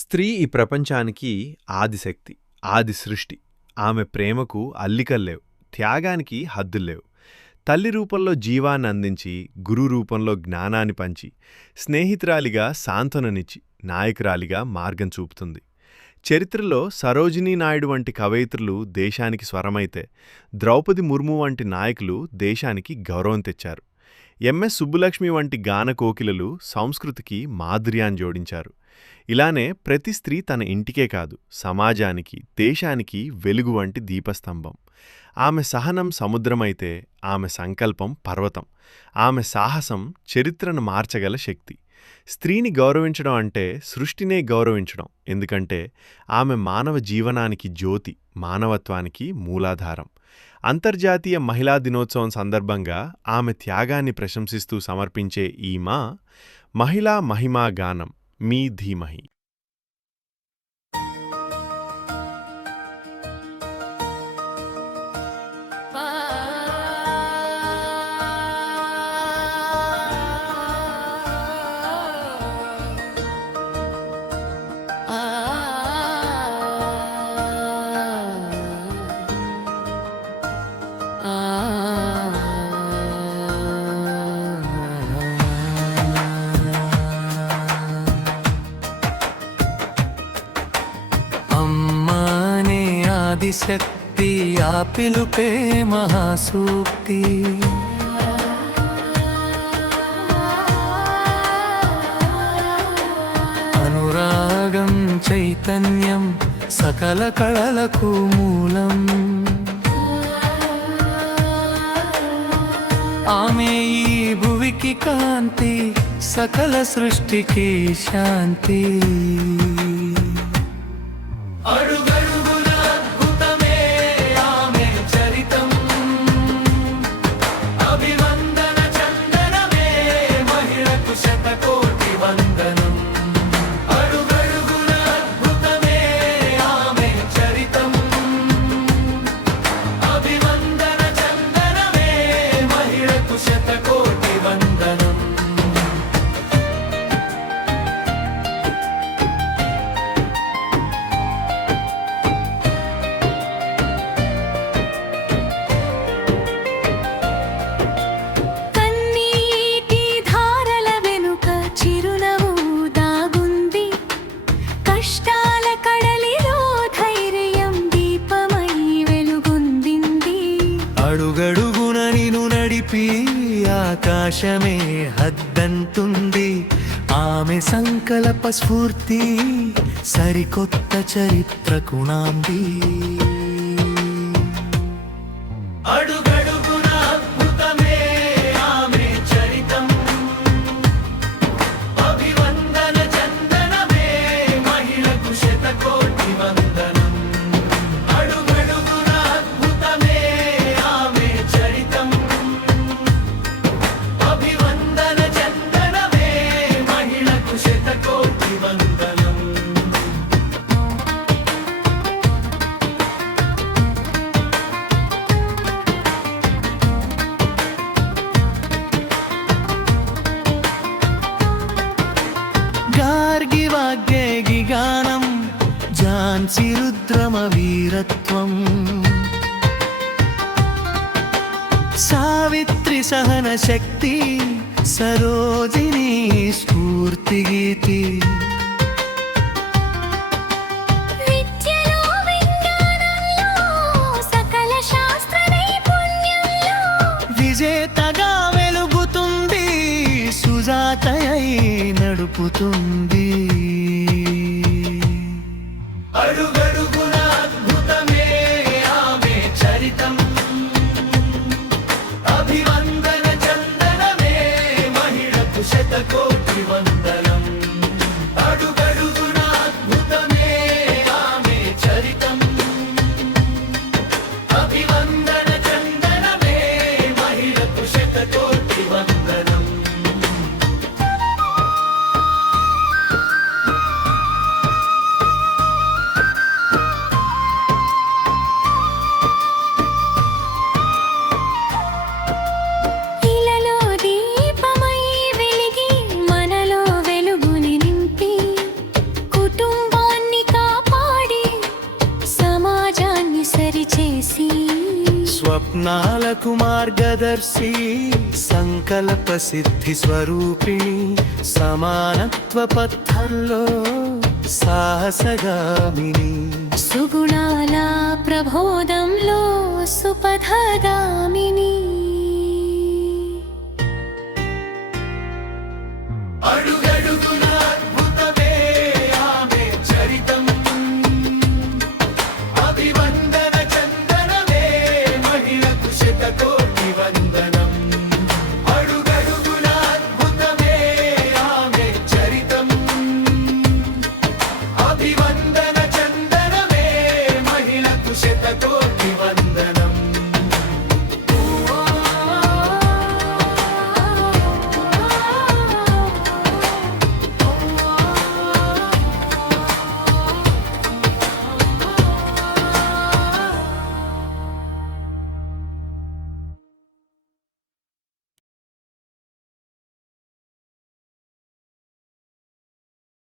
స్త్రీ ఈ ప్రపంచానికి ఆదిశక్తి, ఆది సృష్టి. ఆమె ప్రేమకు అల్లికల్లేవు, త్యాగానికి హద్దుల్లేవు. తల్లి రూపంలో జీవాన్ని అందించి, గురు రూపంలో జ్ఞానాన్ని పంచి, స్నేహితురాలిగా సాంత్వననిచ్చి, నాయకురాలిగా మార్గం చూపుతుంది. చరిత్రలో సరోజినీ నాయుడు వంటి కవయిత్రులు దేశానికి స్వరమైతే, ద్రౌపది ముర్ము వంటి నాయకులు దేశానికి గౌరవం తెచ్చారు. ఎంఎస్ సుబ్బులక్ష్మి వంటి గాన కోకిలలు సంస్కృతికి మాధుర్యాన్ని జోడించారు. ఇలానే ప్రతి స్త్రీ తన ఇంటికే కాదు, సమాజానికి, దేశానికి వెలుగు వంటి దీపస్తంభం. ఆమె సహనం సముద్రమైతే, ఆమె సంకల్పం పర్వతం, ఆమె సాహసం చరిత్రను మార్చగల శక్తి. స్త్రీని గౌరవించడం అంటే సృష్టినే గౌరవించడం. ఎందుకంటే ఆమె మానవ జీవనానికి జ్యోతి, మానవత్వానికి మూలాధారం. అంతర్జాతీయ మహిళా దినోత్సవం సందర్భంగా ఆమె త్యాగాన్ని ప్రశంసిస్తూ సమర్పించే ఈ మహిళా మహిమా గానం మీ ధీమహి. శక్తి ఆ పిలుపే మహాసూక్తి. అనురాగం చైతన్యం సకల కళలకు మూలం. ఆమె ఈ భువికి కాంతి, సకల సృష్టికి శాంతి. అడుగడుగున నిన్ను నడిపి ఆకాశమే హద్దంటుంది. ఆమె సంకల్ప స్ఫూర్తి సరికొత్త చరిత్రకు నాంది. అడుగడుగున అద్భుతమే ఆమె చరితం. అభివందన చందనమే మహిళకు శతకోటి వందనం. గానం ఝాన్సీ రుద్రమ వీరత్వం. సావిత్రి సహన శక్తి, సరోజిని స్ఫూర్తి గీతి. విజేతగా వెలుగుతుంది, సుజాతయై నడుపుతుంది. అడుగడుగున అద్భుతమే ఆమె చరితం. అభివందన చందనమే మహిళకు శతకోటి వందనం. అడుగడుగున అద్భుతమే ఆమె చరితం. అభివందన చందనమే మహిళకు శతకోటి వందనం. స్వప్నాలకు మార్గదర్శి సంకల్ప సిద్ధి స్వరూపిణి సమానత్వ పథంలో సాహసగామిని సుగుణాల ప్రబోధంలో సుపథగామిని